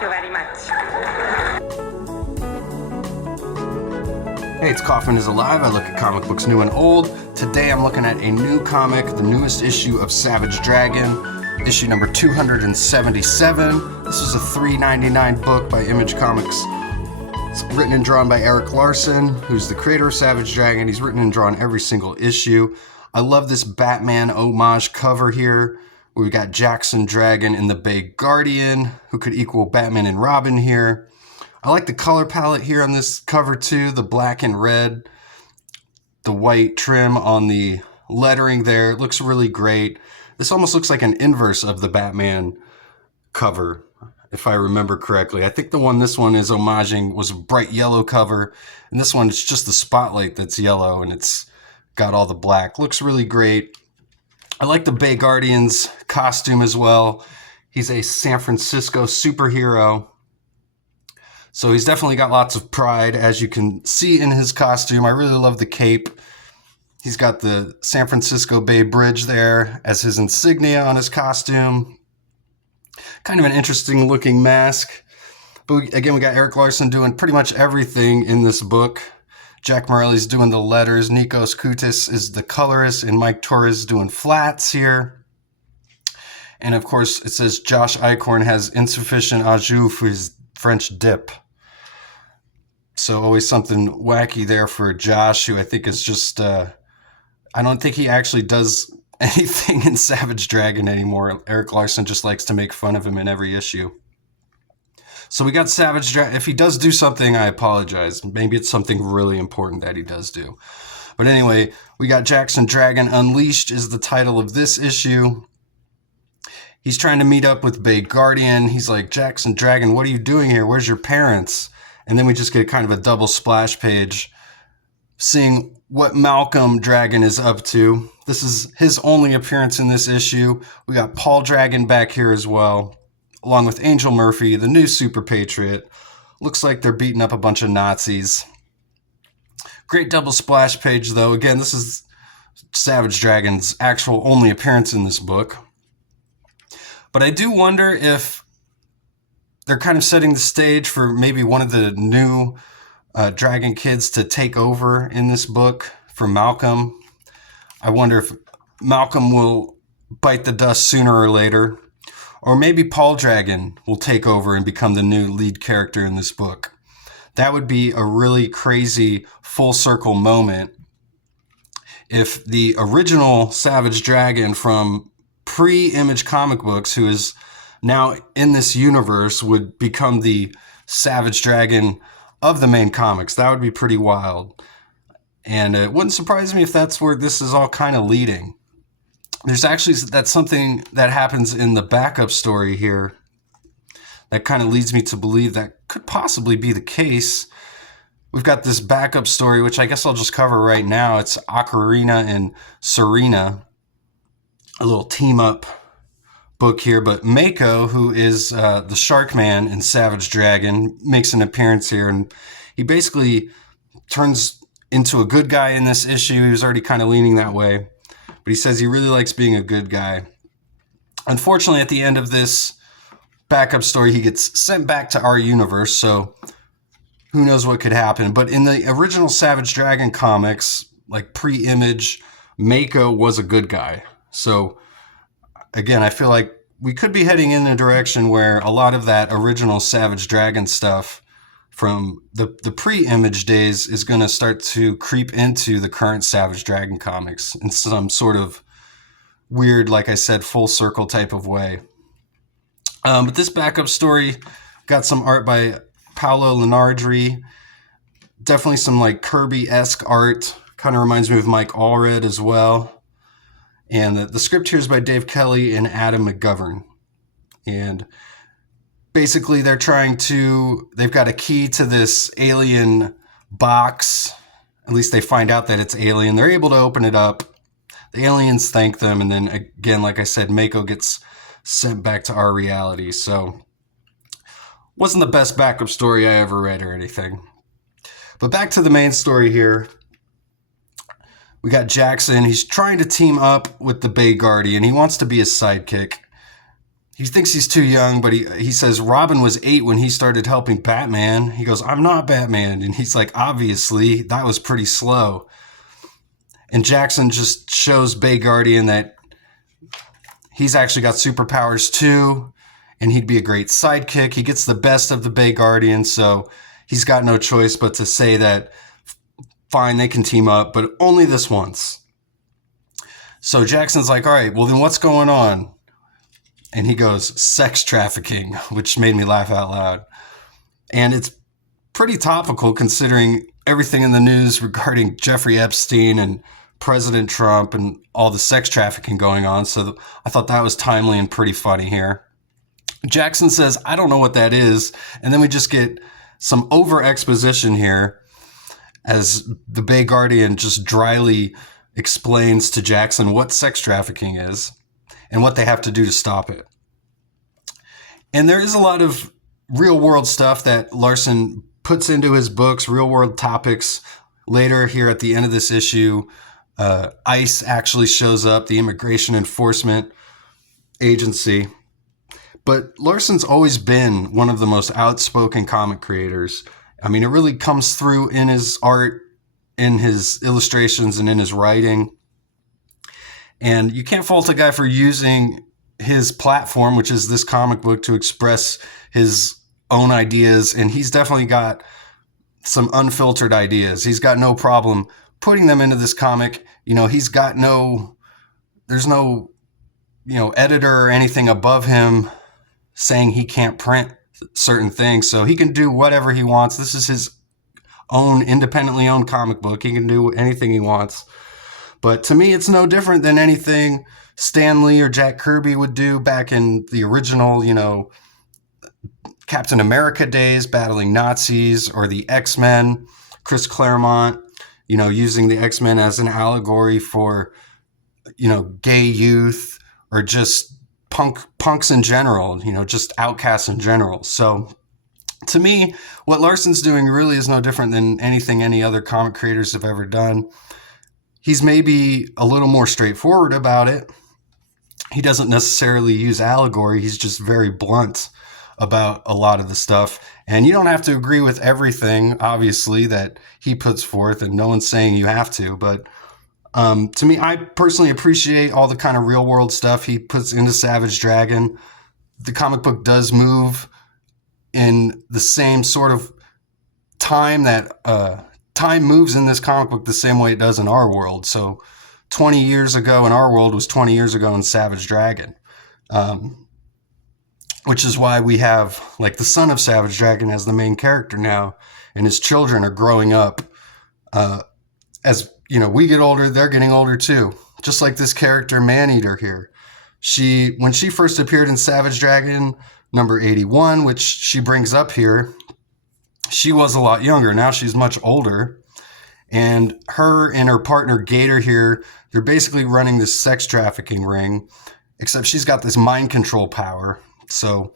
Thank you very much. Hey, it's Kaufman is Alive. I look at comic books new and old. Today I'm looking at a new comic, the newest issue of Savage Dragon, issue number 277. This is a $3.99 book by Image Comics. It's written and drawn by Erik Larsen, who's the creator of Savage Dragon. He's written and drawn every single issue. I love this Batman homage cover here. We've got Jackson Dragon and the Bay Guardian, who could equal Batman and Robin here. I like the color palette here on this cover too, the black and red, the white trim on the lettering there. It looks really great. This almost looks like an inverse of the Batman cover, if I remember correctly. I think this one is homaging was a bright yellow cover, and this one is just the spotlight that's yellow and it's got all the black. Looks really great. I like the Bay Guardian's costume as well. He's a San Francisco superhero. So he's definitely got lots of pride, as you can see in his costume. I really love the cape. He's got the San Francisco Bay Bridge there as his insignia on his costume. Kind of an interesting looking mask. But again, we got Erik Larsen doing pretty much everything in this book. Jack Morelli's doing the letters. Nikos Koutis is the colorist, and Mike Torres doing flats here. And of course, it says Josh Eichhorn has insufficient au jus for his French dip. So always something wacky there for Josh, who I think is just, I don't think he actually does anything in Savage Dragon anymore. Erik Larsen just likes to make fun of him in every issue. So we got Savage Dragon. If he does do something, I apologize. Maybe it's something really important that he does do. But anyway, we got Jackson Dragon Unleashed is the title of this issue. He's trying to meet up with Bay Guardian. He's like, Jackson Dragon, what are you doing here? Where's your parents? And then we just get kind of a double splash page seeing what Malcolm Dragon is up to. This is his only appearance in this issue. We got Paul Dragon back here as well, along with Angel Murphy, the new super patriot. Looks like they're beating up a bunch of Nazis. Great double splash page, though. Again, this is Savage Dragon's actual only appearance in this book. But I do wonder if they're kind of setting the stage for maybe one of the new Dragon kids to take over in this book for Malcolm. I wonder if Malcolm will bite the dust sooner or later. Or maybe Paul Dragon will take over and become the new lead character in this book. That would be a really crazy full circle moment if the original Savage Dragon from pre-Image comic books, who is now in this universe, would become the Savage Dragon of the main comics. That would be pretty wild. And it wouldn't surprise me if that's where this is all kind of leading. That's something that happens in the backup story here that kind of leads me to believe that could possibly be the case. We've got this backup story, which I guess I'll just cover right now. It's Ocarina and Serena, a little team up book here. But Mako, who is the Shark Man in Savage Dragon, makes an appearance here, and he basically turns into a good guy in this issue. He was already kind of leaning that way, but he says he really likes being a good guy. Unfortunately, at the end of this backup story, he gets sent back to our universe, so who knows what could happen. But in the original Savage Dragon comics, like pre-Image, Mako was a good guy. So again, I feel like we could be heading in a direction where a lot of that original Savage Dragon stuff from the pre-Image days is going to start to creep into the current Savage Dragon comics in some sort of weird, like I said, full circle type of way. But this backup story got some art by Paolo Lenardri. Definitely some like Kirby-esque art. Kind of reminds me of Mike Allred as well. And the script here is by Dave Kelly and Adam McGovern. And basically they've got a key to this alien box. At least they find out that it's alien. They're able to open it up. The aliens thank them. And then again, like I said, Mako gets sent back to our reality. So wasn't the best backup story I ever read or anything. But back to the main story here. We got Jackson. He's trying to team up with the Bay Guardian. He wants to be his sidekick. he thinks he's too young, but he says Robin was 8 when he started helping Batman. He goes, I'm not Batman. And he's like, obviously, that was pretty slow. And Jackson just shows Bay Guardian that he's actually got superpowers too, and he'd be a great sidekick. He gets the best of the Bay Guardian, so he's got no choice but to say that, fine, they can team up, but only this once. So Jackson's like, all right, well then what's going on? And he goes, sex trafficking, which made me laugh out loud. And it's pretty topical considering everything in the news regarding Jeffrey Epstein and President Trump and all the sex trafficking going on. So I thought that was timely and pretty funny here. Jackson says, I don't know what that is. And then we just get some over exposition here as the Bay Guardian just dryly explains to Jackson what sex trafficking is and what they have to do to stop it. And there is a lot of real world stuff that Larson puts into his books, real world topics. Later here at the end of this issue, ICE actually shows up, the Immigration Enforcement Agency. But Larson's always been one of the most outspoken comic creators. I mean, it really comes through in his art, in his illustrations, and in his writing. And you can't fault a guy for using his platform, which is this comic book, to express his own ideas. And he's definitely got some unfiltered ideas. He's got no problem putting them into this comic. You know, he's got there's no, editor or anything above him saying he can't print certain things. So he can do whatever he wants. This is his own independently owned comic book. He can do anything he wants. But to me, it's no different than anything Stan Lee or Jack Kirby would do back in the original, Captain America days, battling Nazis, or the X-Men, Chris Claremont, using the X-Men as an allegory for, gay youth, or just punks in general, just outcasts in general. So to me, what Larson's doing really is no different than anything any other comic creators have ever done. He's maybe a little more straightforward about it. He doesn't necessarily use allegory. He's just very blunt about a lot of the stuff. And you don't have to agree with everything, obviously, that he puts forth, and no one's saying you have to. But to me, I personally appreciate all the kind of real world stuff he puts into Savage Dragon. The comic book does move in the same sort of time that time moves in this comic book the same way it does in our world. So 20 years ago in our world was 20 years ago in Savage Dragon, which is why we have like the son of Savage Dragon as the main character now, and his children are growing up. As we get older, they're getting older too. Just like this character Maneater here. When she first appeared in Savage Dragon number 81, which she brings up here, she was a lot younger. Now she's much older. And her and her partner Gator here, they're basically running this sex trafficking ring, except she's got this mind control power. So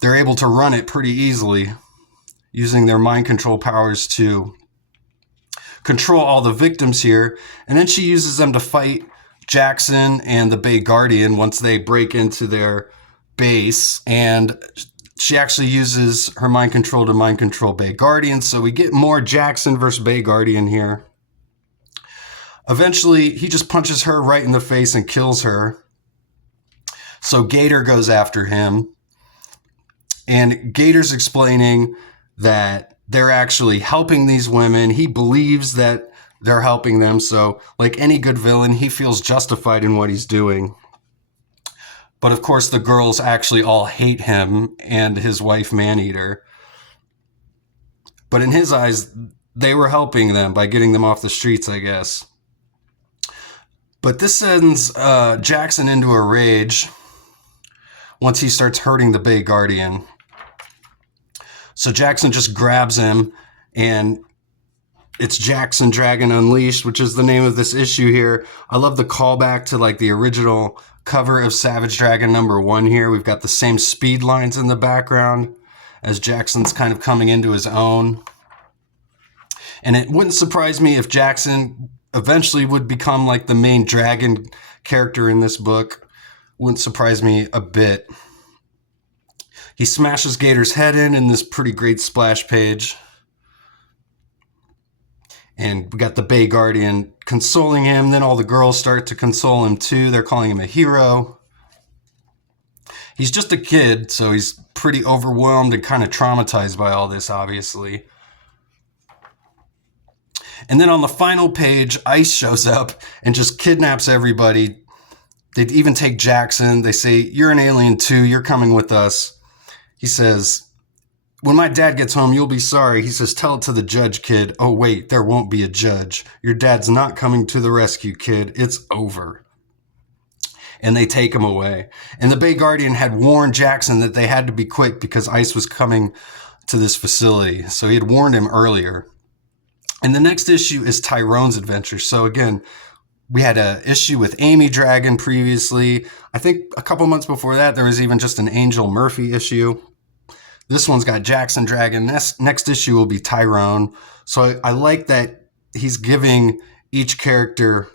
they're able to run it pretty easily using their mind control powers to control all the victims here. And then she uses them to fight Jackson and the Bay Guardian once they break into their base. And she actually uses her mind control to mind control Bay Guardian. So we get more Jackson versus Bay Guardian here. Eventually, he just punches her right in the face and kills her. So Gator goes after him. And Gator's explaining that they're actually helping these women. He believes that they're helping them. So like any good villain, he feels justified in what he's doing. But of course, the girls actually all hate him and his wife Maneater. But in his eyes, they were helping them by getting them off the streets, I guess. But this sends Jackson into a rage once he starts hurting the Bay Guardian. So Jackson just grabs him, and it's Jackson Dragon Unleashed, which is the name of this issue here. I love the callback to like the original cover of Savage Dragon number 1 here. We've got the same speed lines in the background as Jackson's kind of coming into his own. And it wouldn't surprise me if Jackson eventually would become like the main dragon character in this book. Wouldn't surprise me a bit. He smashes Gator's head in this pretty great splash page. And we got the Bay Guardian consoling him. Then all the girls start to console him too. They're calling him a hero. He's just a kid, so he's pretty overwhelmed and kind of traumatized by all this, obviously. And then on the final page, ICE shows up and just kidnaps everybody. They even take Jackson. They say, "You're an alien too. You're coming with us." He says, "When my dad gets home, you'll be sorry." He says, "Tell it to the judge, kid." "Oh, wait, there won't be a judge. Your dad's not coming to the rescue, kid. It's over." And they take him away. And the Bay Guardian had warned Jackson that they had to be quick because ICE was coming to this facility. So he had warned him earlier. And the next issue is Tyrone's adventure. So again, we had an issue with Amy Dragon previously. I think a couple months before that, there was even just an Angel Murphy issue. This one's got Jackson Dragon. Next issue will be Tyrone. So I like that he's giving each character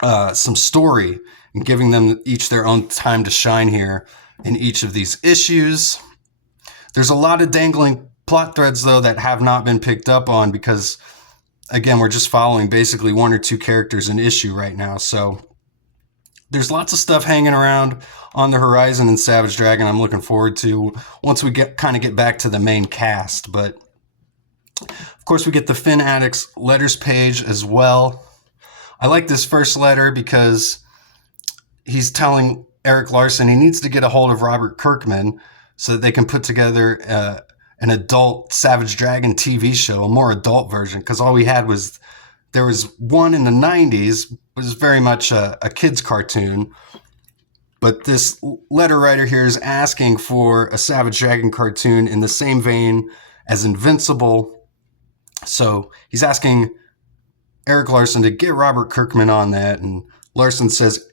some story and giving them each their own time to shine here in each of these issues. There's a lot of dangling plot threads, though, that have not been picked up on because, again, we're just following basically one or two characters an issue right now. So there's lots of stuff hanging around on the horizon in Savage Dragon I'm looking forward to once we get back to the main cast. But, of course, we get the Finn Addicts letters page as well. I like this first letter because he's telling Eric Larson he needs to get a hold of Robert Kirkman so that they can put together an adult Savage Dragon TV show, a more adult version, because all we had was, there was one in the 90s, was very much a kid's cartoon. But this letter writer here is asking for a Savage Dragon cartoon in the same vein as Invincible. So he's asking Eric Larson to get Robert Kirkman on that. And Larson says,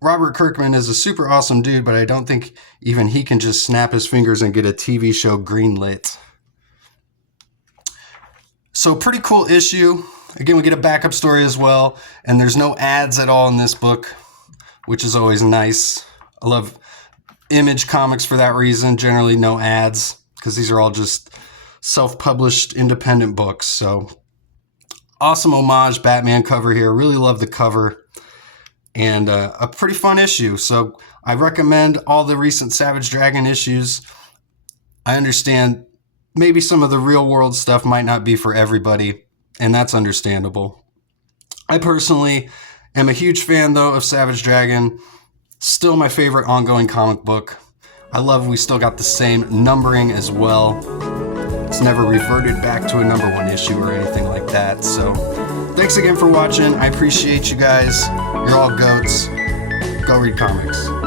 "Robert Kirkman is a super awesome dude, but I don't think even he can just snap his fingers and get a TV show greenlit." So pretty cool issue. Again, we get a backup story as well. And there's no ads at all in this book, which is always nice. I love Image comics for that reason. Generally no ads, because these are all just self-published independent books. So awesome homage Batman cover here. Really love the cover. And a pretty fun issue. So I recommend all the recent Savage Dragon issues. I understand maybe some of the real world stuff might not be for everybody, and that's understandable. I personally am a huge fan, though, of Savage Dragon. Still my favorite ongoing comic book. I love we still got the same numbering as well. It's never reverted back to a #1 issue or anything like that. So thanks again for watching. I appreciate you guys. You're all goats. Go read comics.